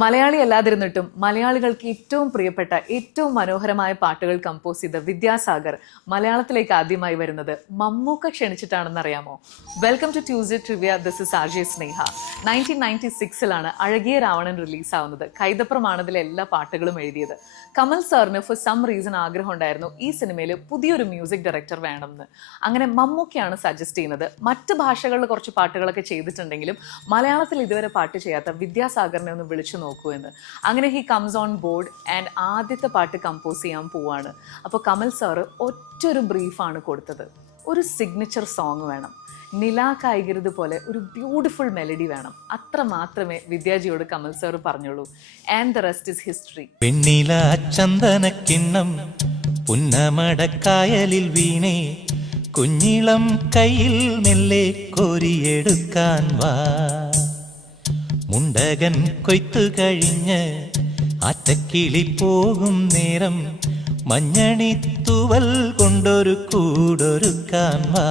മലയാളി അല്ലാതിരുന്നിട്ടും മലയാളികൾക്ക് ഏറ്റവും പ്രിയപ്പെട്ട ഏറ്റവും മനോഹരമായ പാട്ടുകൾ കമ്പോസ് ചെയ്ത വിദ്യാസാഗർ മലയാളത്തിലേക്ക് ആദ്യമായി വരുന്നത് മമ്മൂക്ക ക്ഷണിച്ചിട്ടാണെന്ന് അറിയാമോ? Welcome to Tuesday trivia. This is R J Sneha. 1996 Azhakiya Ravanan റിലീസാവുന്നത്. കൈതപ്രം അതിലെ എല്ലാ പാട്ടുകളും എഴുതിയത്. കമൽ സാറിന് ഫോർ സം റീസൺ ആഗ്രഹം ഉണ്ടായിരുന്നു ഈ സിനിമയിൽ പുതിയൊരു മ്യൂസിക് ഡയറക്ടർ വേണമെന്ന്. അങ്ങനെ മമ്മൂക്കയാണ് സജസ്റ്റ് ചെയ്യുന്നത്. മറ്റ് ഭാഷകളിൽ കുറച്ച് പാട്ടുകളൊക്കെ ചെയ്തിട്ടുണ്ടെങ്കിലും മലയാളത്തിൽ ഇതുവരെ പാട്ട് ചെയ്യാത്ത വിദ്യാസാഗറിനെ ഒന്ന് വിളിച്ചു നോക്കൂ എന്ന്. അങ്ങനെ he comes on board and ആദ്യത്തെ പാട്ട് കമ്പോസ് ചെയ്യാൻ പോവാണ്. അപ്പോൾ കമൽ സാറ് ഒറ്റൊരു ബ്രീഫാണ് കൊടുത്തത്. ഒരു സിഗ്നേച്ചർ സോങ് വേണം, നിലാ കായികരുത് പോലെ ഒരു ബ്യൂട്ടിഫുൾ മെലഡി വേണം. അത്ര മാത്രമേ വിദ്യാജിയോട് കമൽ സാർ പറഞ്ഞുള്ളൂ. And the rest is history. പെണ്ണില ചന്ദനക്കിണ്ണം പുന്നമടക്കായലിൽ വീണേ, കുഞ്ഞിളം കയ്യിൽ മെല്ലെ കോരിയെടുക്കാൻ വാ. മുണ്ടകൻ കൊയ്ത്തു കഴിഞ്ഞ് ആറ്റക്കിളി പോകും നേരം, മഞ്ഞണിത്തൂവൽ കൊണ്ടൊരു കൂടൊരുക്കാൻ വാ.